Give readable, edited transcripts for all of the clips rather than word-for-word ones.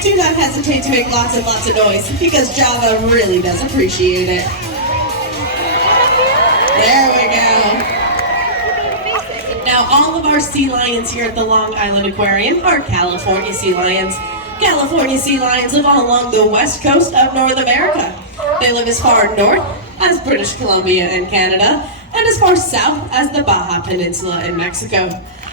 do not hesitate to make lots and lots of noise because Java really does appreciate it. There we go. Now, all of our sea lions here at the Long Island Aquarium are California sea lions. California sea lions live all along the west coast of North America. They live as far north as British Columbia and Canada, and as far south as the Baja Peninsula in Mexico.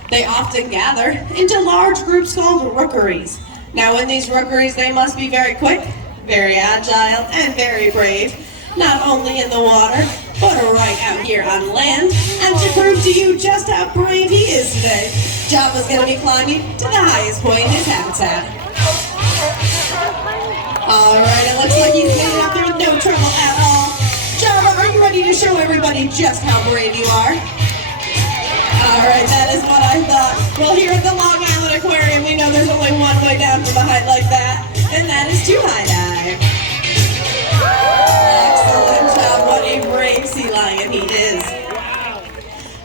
They often gather into large groups called rookeries. Now, in these rookeries, they must be very quick, very agile, and very brave, not only in the water, but right out here on land. And to prove to you just how brave he is today, Java's going to be climbing to the highest point in his habitat. All right, it looks like he's made it up there with no trouble at all. Java, are you ready to show everybody just how brave you are? All right, that is what I thought. Well, here at the Long Island Aquarium, we know there's only one way down from a height like that, and that is to high dive. Excellent job. What a brave sea lion he is.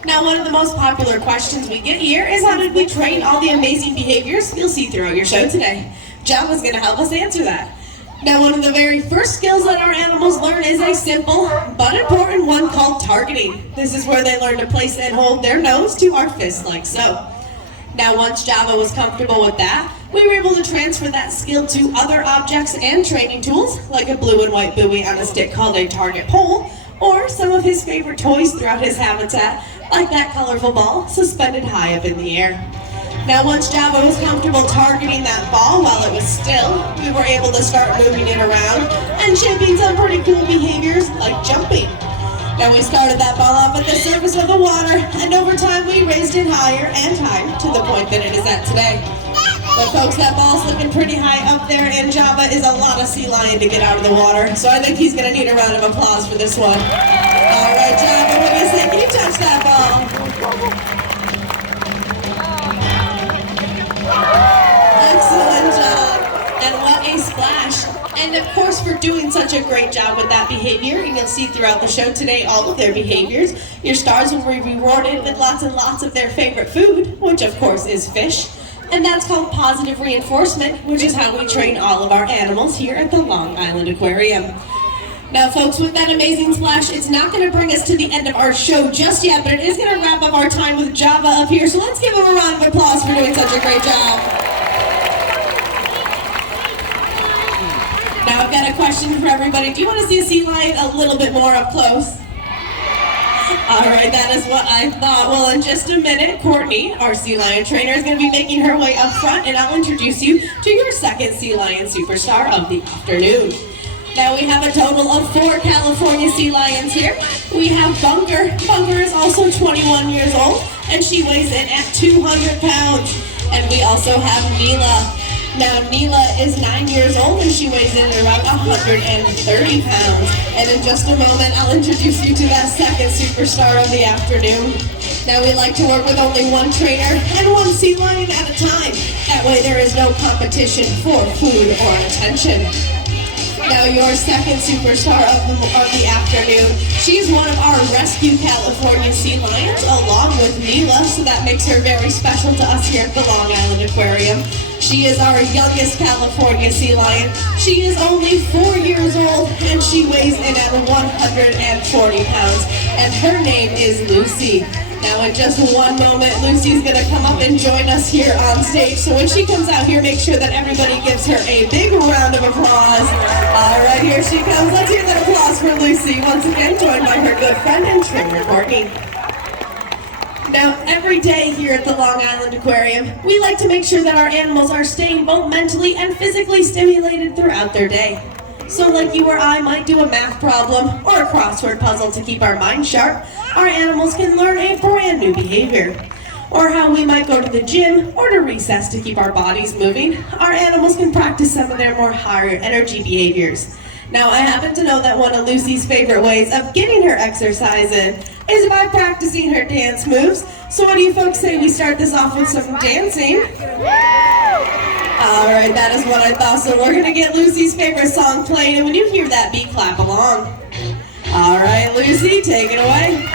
Now, one of the most popular questions we get here is how did we train all the amazing behaviors you'll see throughout your show today? Java's going to help us answer that. Now, one of the very first skills that our animals learn is a simple but important one called targeting. This is where they learn to place and hold their nose to our fist like so. Now, once Java was comfortable with that, we were able to transfer that skill to other objects and training tools, like a blue and white buoy on a stick called a target pole, or some of his favorite toys throughout his habitat, like that colorful ball suspended high up in the air. Now, once Java was comfortable targeting that ball while it was still, we were able to start moving it around and championing some pretty cool behaviors like jumping. Now, we started that ball off at the surface of the water, and over time we raised it higher and higher to the point that it is at today. But folks, that ball's looking pretty high up there, and Java is a lot of sea lion to get out of the water, so I think he's going to need a round of applause for this one. All right, Java, what do you say? Can you touch that ball? Excellent job, and what a splash. And of course, for doing such a great job with that behavior, and you'll see throughout the show today all of their behaviors, your stars will be rewarded with lots and lots of their favorite food, which of course is fish. And that's called positive reinforcement, which is how we train all of our animals here at the Long Island Aquarium. Now, folks, with that amazing splash, it's not going to bring us to the end of our show just yet, but it is going to wrap up our time with Java up here. So let's give him a round of applause for doing such a great job. Now, I've got a question for everybody. Do you want to see a sea lion a little bit more up close? All right, that is what I thought. Well, in just a minute, Courtney, our sea lion trainer, is going to be making her way up front, and I'll introduce you to your second sea lion superstar of the afternoon. Now, we have a total of 4 California sea lions here. We have Bunker. Bunker is also 21 years old, and she weighs in at 200 pounds. And we also have Neela. Now, Neela is 9 years old, and she weighs in at around 130 pounds. And in just a moment, I'll introduce you to that second superstar of the afternoon. Now, we like to work with only one trainer and one sea lion at a time. That way, there is no competition for food or attention. Now, your second superstar of the afternoon, she's one of our rescue California sea lions along with Neela, so that makes her very special to us here at the Long Island Aquarium. She is our youngest California sea lion. She is only 4 years old, and she weighs in at 140 pounds, and her name is Lucy. Now, in just one moment, Lucy's going to come up and join us here on stage. So when she comes out here, make sure that everybody gives her a big round of applause. All right, here she comes. Let's hear that applause for Lucy. Once again, joined by her good friend and trainer, Courtney. Now, every day here at the Long Island Aquarium, we like to make sure that our animals are staying both mentally and physically stimulated throughout their day. So like you or I might do a math problem or a crossword puzzle to keep our mind sharp, our animals can learn a brand new behavior. Or how we might go to the gym or to recess to keep our bodies moving, our animals can practice some of their more higher energy behaviors. Now, I happen to know that one of Lucy's favorite ways of getting her exercise in is by practicing her dance moves. So what do you folks say we start this off with some dancing? All right, that is what I thought. So we're going to get Lucy's favorite song played, and when you hear that beat, clap along. All right, Lucy, take it away.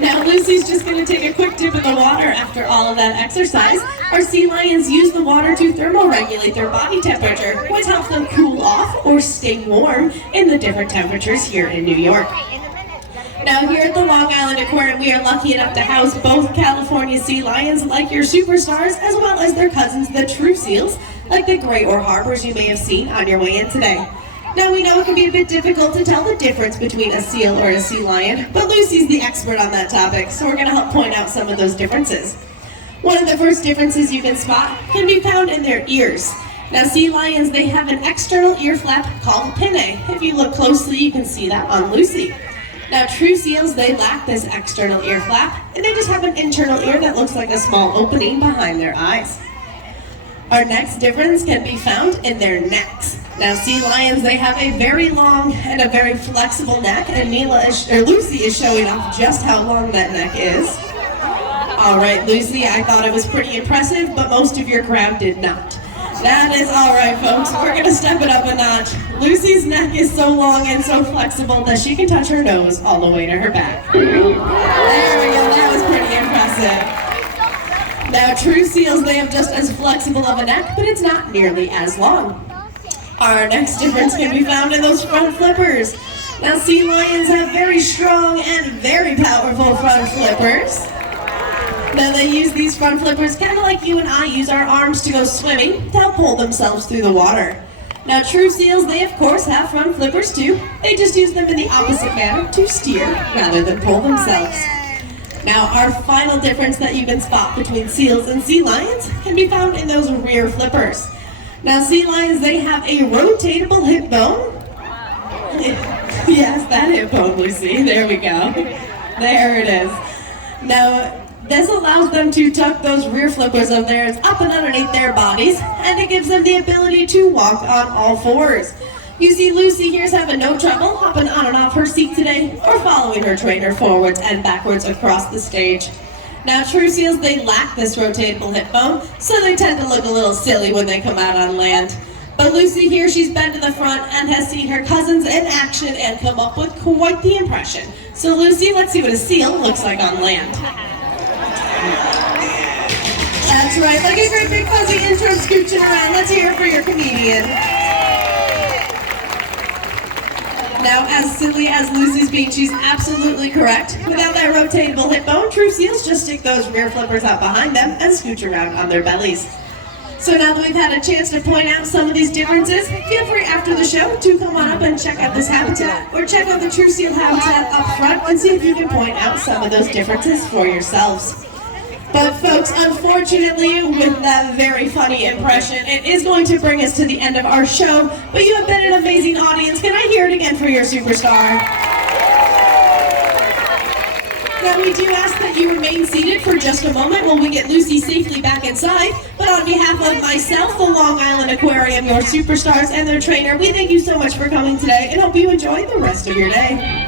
Now Lucy's just going to take a quick dip in the water after all of that exercise. Our sea lions use the water to thermoregulate their body temperature, which helps them cool off or stay warm in the different temperatures here in New York. Now here at the Long Island Aquarium, we are lucky enough to house both California sea lions like your superstars, as well as their cousins, the true seals, like the gray or harbors you may have seen on your way in today. Now we know it can be a bit difficult to tell the difference between a seal or a sea lion, but Lucy's the expert on that topic, so we're going to help point out some of those differences. One of the first differences you can spot can be found in their ears. Now sea lions, they have an external ear flap called pinnae. If you look closely, you can see that on Lucy. Now true seals, they lack this external ear flap, and they just have an internal ear that looks like a small opening behind their eyes. Our next difference can be found in their necks. Now sea lions, they have a very long and a very flexible neck, and Lucy is showing off just how long that neck is. All right, Lucy, I thought it was pretty impressive, but most of your crowd did not. That is all right, folks. We're going to step it up a notch. Lucy's neck is so long and so flexible that she can touch her nose all the way to her back. There we go. That was pretty impressive. Now, true seals, they have just as flexible of a neck, but it's not nearly as long. Our next difference can be found in those front flippers. Now, sea lions have very strong and very powerful front flippers. Now they use these front flippers kind of like you and I use our arms to go swimming to help pull themselves through the water. Now true seals, they of course have front flippers too. They just use them in the opposite manner to steer rather than pull themselves. Now our final difference that you can spot between seals and sea lions can be found in those rear flippers. Now sea lions, they have a rotatable hip bone. Yes, that hip bone, Lucy. There we go. There it is. Now, this allows them to tuck those rear flippers of theirs up and underneath their bodies, and it gives them the ability to walk on all fours. You see, Lucy here's having no trouble hopping on and off her seat today, or following her trainer forwards and backwards across the stage. Now, true seals, they lack this rotatable hip bone, so they tend to look a little silly when they come out on land. But Lucy here, she's been to the front and has seen her cousins in action and come up with quite the impression. So Lucy, let's see what a seal looks like on land. That's right, like a great big fuzzy intro scooching around. Let's hear it for your comedian. Now, as silly as Lucy's being, she's absolutely correct. Without that rotatable hip bone, true seals just stick those rear flippers out behind them and scooch around on their bellies. So now that we've had a chance to point out some of these differences, feel free after the show to come on up and check out this habitat, or check out the true seal habitat up front and see if you can point out some of those differences for yourselves. But folks, unfortunately, with that very funny impression, it is going to bring us to the end of our show, but you have been an amazing audience. Can I hear it again for your superstar? Now we do ask that you remain seated for just a moment while we get Lucy safely back inside, but on behalf of myself, the Long Island Aquarium, your superstars, and their trainer, we thank you so much for coming today and hope you enjoy the rest of your day.